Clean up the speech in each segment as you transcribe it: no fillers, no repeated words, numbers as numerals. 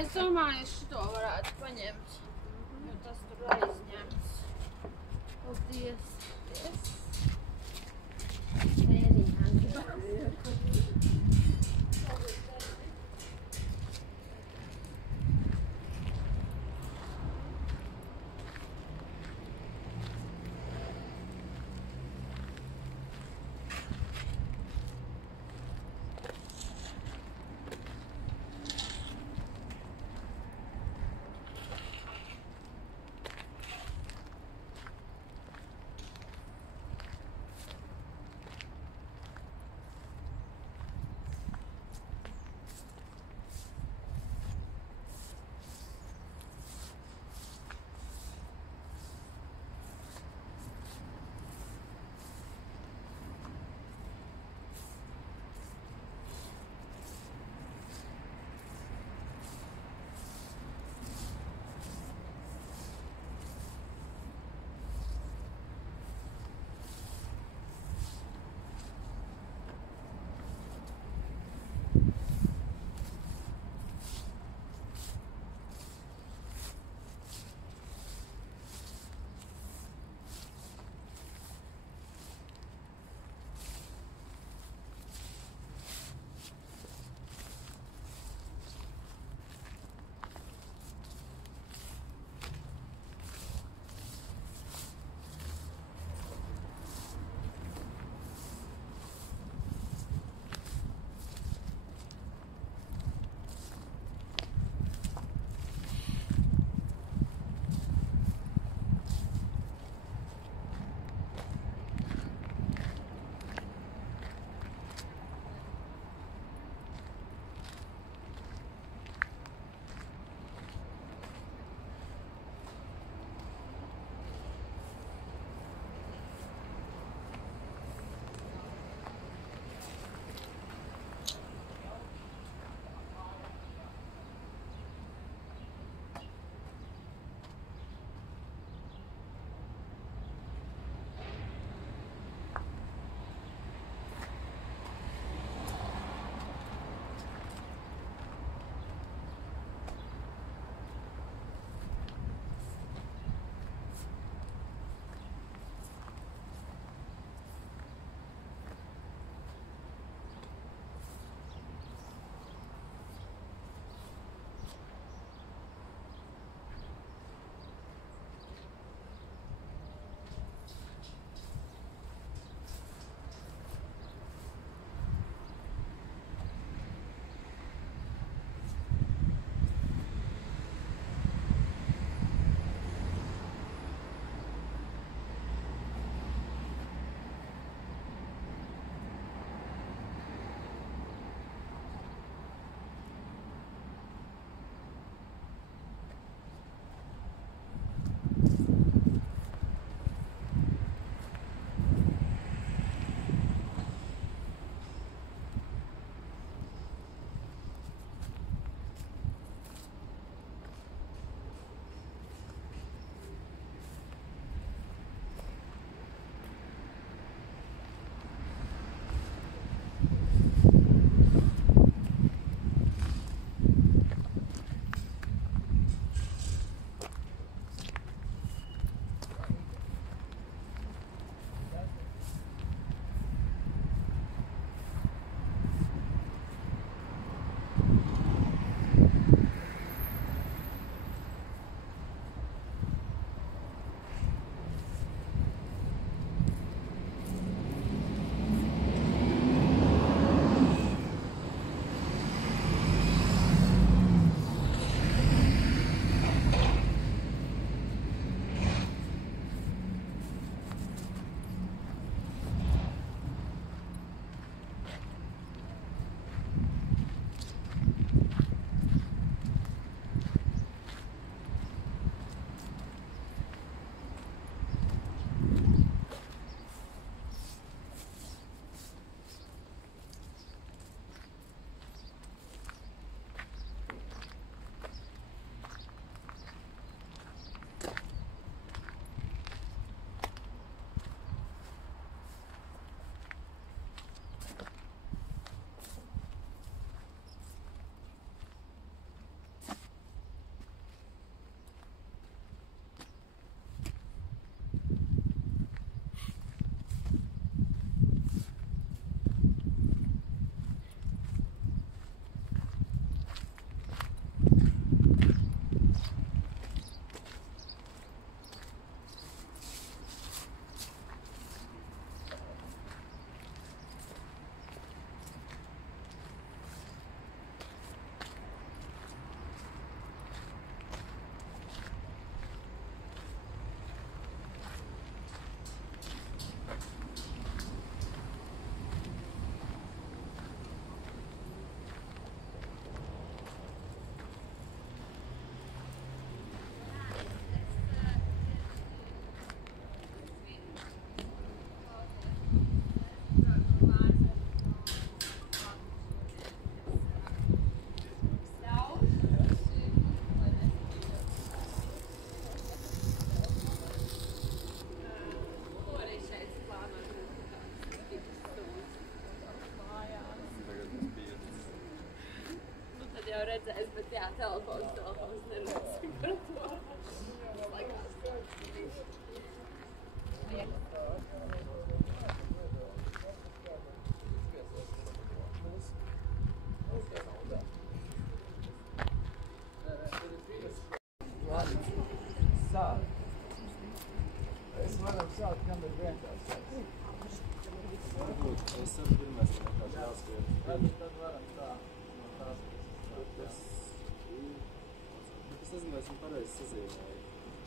es domāju, šito varētu paņemt, jo tas tur aizņemts. Paldies. jau redzējis, bet jā, telefons nelīdz par to. Laikās. Es varam sākt, kam ir vienkāršāks. Es saku, pirmais vienkārši jāskrien. Tad varam tā. Es nezinu, esmu pareizi sazīmēju.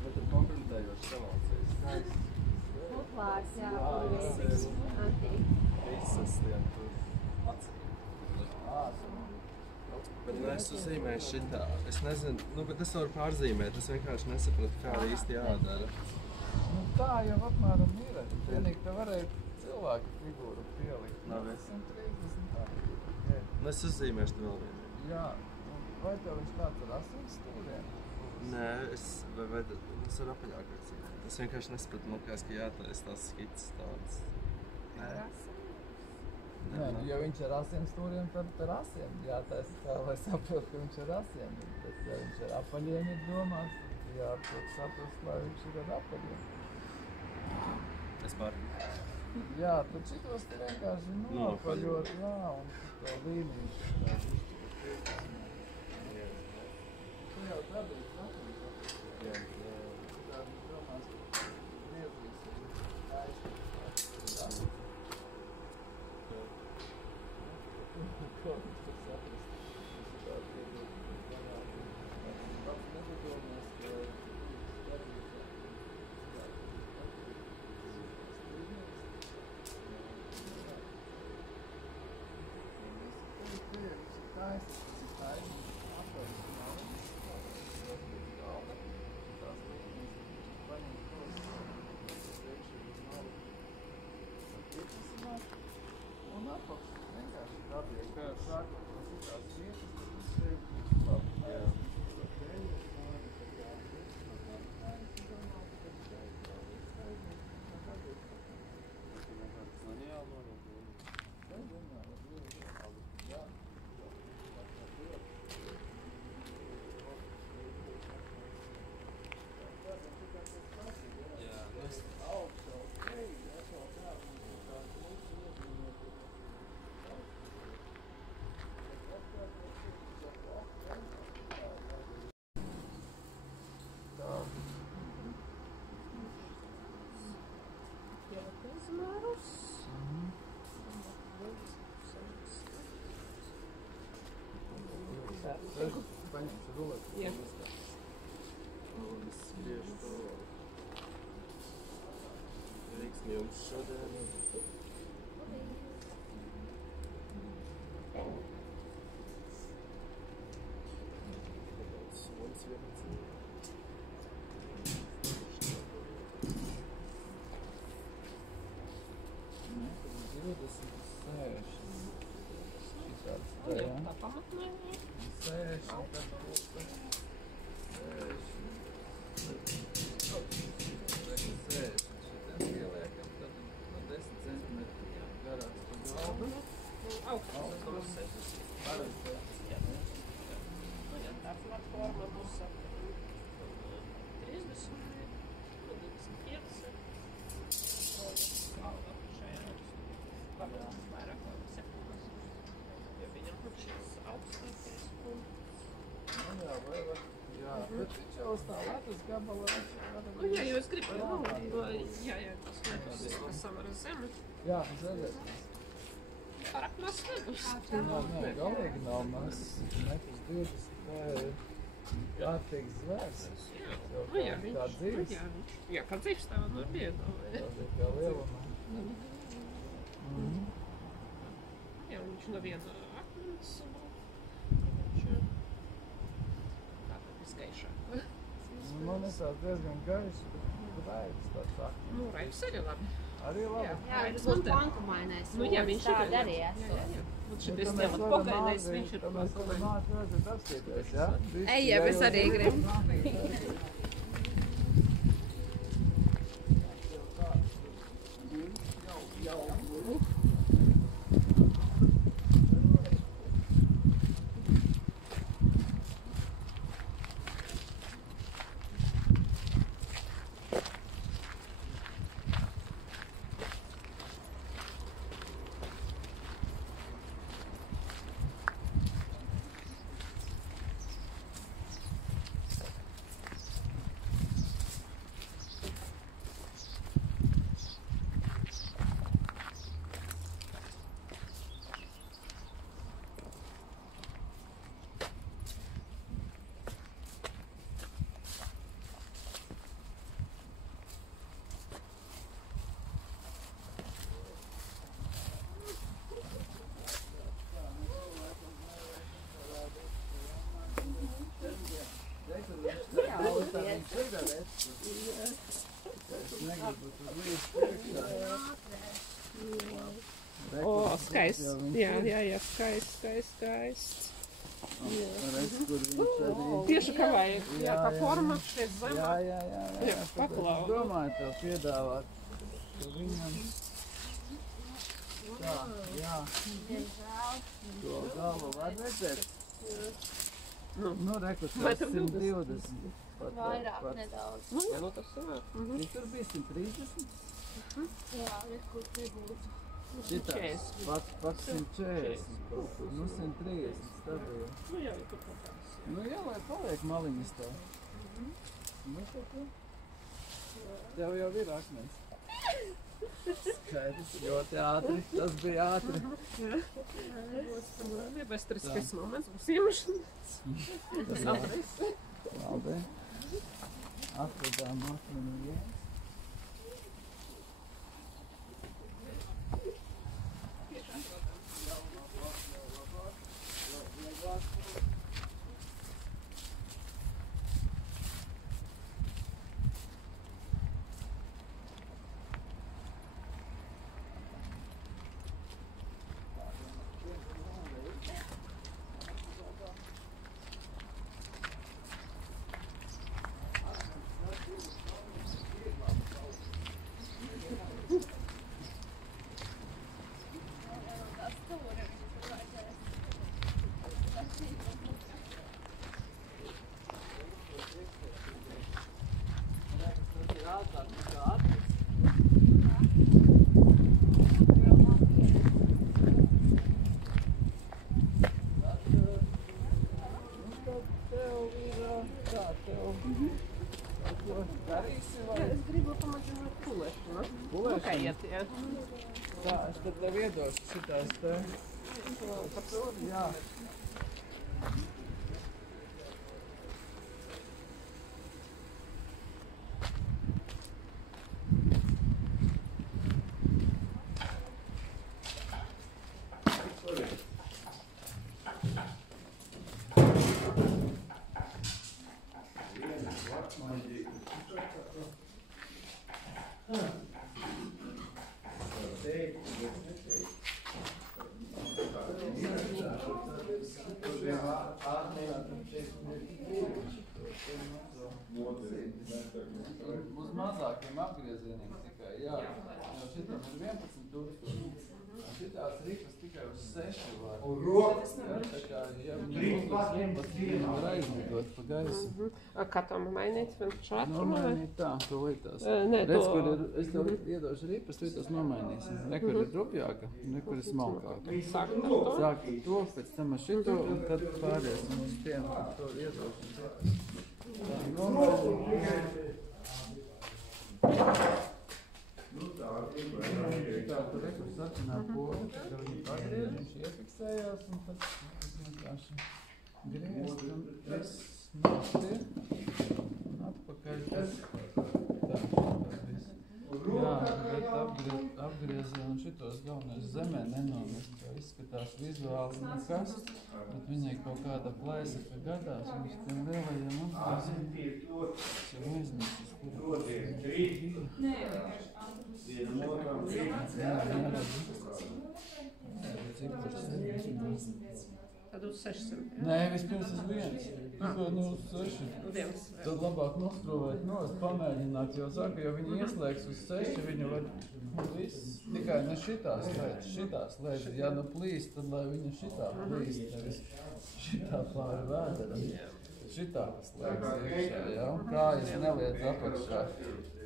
Bet ir kompromitējošas emocijas. Utvārds, jā, Visas tiem tur acīm. Bet nu es uzzīmēju šitā. Es nezinu, bet es varu pārzīmēt. Es vienkārši nesapratu, kā īsti jādara. Tā jau apmēram ir. Vienīgi te varēja cilvēku figūru pielikt. Labi. 130 tā. Es uzzīmēšu te vēl vienu. Jā. Vai tev viņš tāds ar asins stūriem? Nē, es varu apaļāk redzēt. Es vienkārši nesapratu, man liekas, ka jātaisa tās skices tādas. Nē, ja viņš ar asiem stūriem, tad ar asiem jātaisa tā, lai saprot, ka viņš ar asiem ir. Bet ja viņš ar apaļiem ir domāts, tad jāprot saprast, lai viņš ir ar apaļiem. Es pār. Jā, tad šitos te vienkārši nopaļot, jā, un to līniju šitās izšķirt. Tu jau darīji, Jā. tādi domās, ka griezīs ir aizsīt. Ko viņš tur saprast? Tas ir tāds iedot, pats nepadomās, ka paņemšu ruleti. Jā. Un es skriešu to. Veiksmi jums šodien. Solis 11. Tā pamatnē. 60, tad būs 60. Šitas ieliekam, tad no 10 centimetri garāks pa galdu. Augstās būs 60. Paredzēts. Jā, tā platforma būs 30, 25. Vairāk vai 7. Jo viņam šis augstākais punkts. Jā, bet viņš jau uz tā Latvijas gabalā. Jā, jo es gribu, jā, tas nebūs, kas samara zemi. Jā, es redzēju. Pārāk maz nebūs. Nē, galīgi nav maz. Metrs 20, tā ir kārtīgs zvērs. Jā, Kā dzīves. Jā, kā dzīves tā var piedāvāt. Tā ir kā lielumā. Jā, viņš no viena akmens. Viņš tātad izgaišāk. Man esās diezgan gaišs, bet raids tāds akmens. Nu, raids arī labi. Arī labi. Jā. Jā, tas būs plankumainais. Nu, jā, viņš tā ir arī jā. esot. Un šitais ņemat pagainais, viņš ir Tad mēs varam nākt vajadzēt apskieties, jā? Ejam, es arī gribu. varbūt tur līdz priekšā. O, skaists. Jā, skaists. Redz, kur viņš arī. Tieši kā vajag. Jā, tā forma šeit zemā. Jā. Paklau. Es domāju tev piedāvāt, ka viņam tā, jā. To galvu var redzēt. Nu, reku, Vai tas tev 120. Vairāk nedaudz. Jā, nu tas sanāk. Cik tur bija 130? Jā, rekur te būtu. Šitāds, pats 140 kaut kur, nu 130 stabili. Nu jā, tur kaut kāds. Nu jā, lai paliek maliņas tev. Nu, tev jau ir akmens. Skaidrs, ļoti ātri, tas bija ātri. Vēsturiskais moments būs iemešanas. Tas atreiz. Labi. Atvedām akmeni viens. Es gribu pamēģināt pulēšanu. Pulēšanu? Jā. Tā, es tad tev iedošu šitās te. Jā. Uz mazākiem apgriezieniem tikai, jā. Jo šitam ir 11,000. Šitās ripas tikai uz 6 var. Tā kā, ja viņam uzliks 11, viņam var aizlidot pa gaisu. Kā tam mainīt? Šādi Nomainīt tā, to lietās. Nē, Redz, kur ir, es tev iedošu ripas, tu tos nomainīsim. Rekur ir drupjāka, rekur ir smalkāka. Sākt ar to? Sākt ar to, pēc tam ar šito, un tad pāriesim uz tiem, kad to iedošu. Tā, nomainīt. Tā, tu rekur sacinā pogu, tad viņi pagriež, viņš iefiksējās, un tad vienkārši griezt, un viss nostiet, un atpakaļ tas. Tā, šitas viss. Jā, bet apgriezē un šitos galvenais zemē nenomest, jo izskatās vizuāli nekas, bet viņai kaut kāda plaisa, ka gadās, un uz tiem lielajiem apgrieziem, tas jau aiznesis, Tad uz 600. Nē, vispirms uz viens. Tikko nu uz 6. Tad labāk nostrūvēt nost, pamēģināt, jo saka, jo viņi ieslēgs uz 6, viņi var viss, tikai ne šitās lēdz. Ja nu plīst, tad lai viņa šitā plīst, nevis šitā pāri vēderam. Šitā slēgs iekšā, ja, un kājas neliedz apakšā.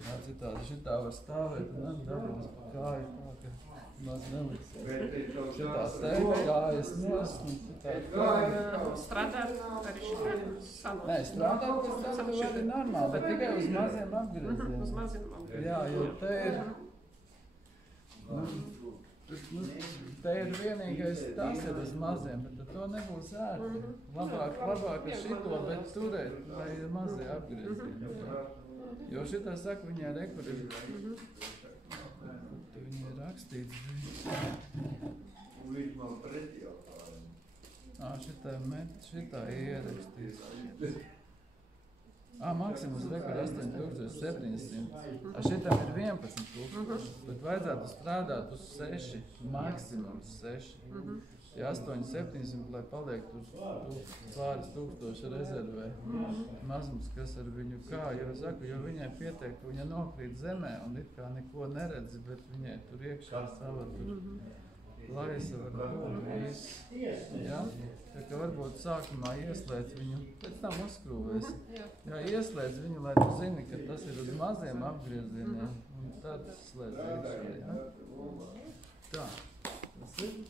Jā, citādi šitā var stāvēt un atdabās pa kāju tā, ka maz neliksies. Šitā te kājas nost un šitā kāja. Strādāt arī šitā sanot. Nē, strādāt, tas tev vēl ir normāli, bet tikai uz maziem apgriezieniem. Uz maziem apgriezieniem. Jā, jo te ir, te ir vienīgais tas ir uz maziem, bet to nebūs ērti. Labāk ar šito, bet turēt, lai ir mazie apgriezieni. Jo šitā saka, viņai rekur ir, viņai ir rakstīts. Šitā ierakstīts. Maksimums rekord 8700. Šitam ir 11 000, bet vajadzētu strādāt uz 6, maksimums 6. Ja 8700, lai paliek tur pāris tūkstoši rezervē. Mazums, kas ar viņu kā, jau saku, jo viņai pietiek, ka viņa nokrīt zemē un it kā neko neredzi, bet viņai tur iekšā sava tur laisa var būt viss. Ja? Tā kā varbūt sākumā ieslēdz viņu, pēc tam uzskrūvēs. Jā, ieslēdz viņu, lai tu zini, ka tas ir uz maziem apgriezieniem, un tad slēdz iekšā. Ja? Tā, tas ir.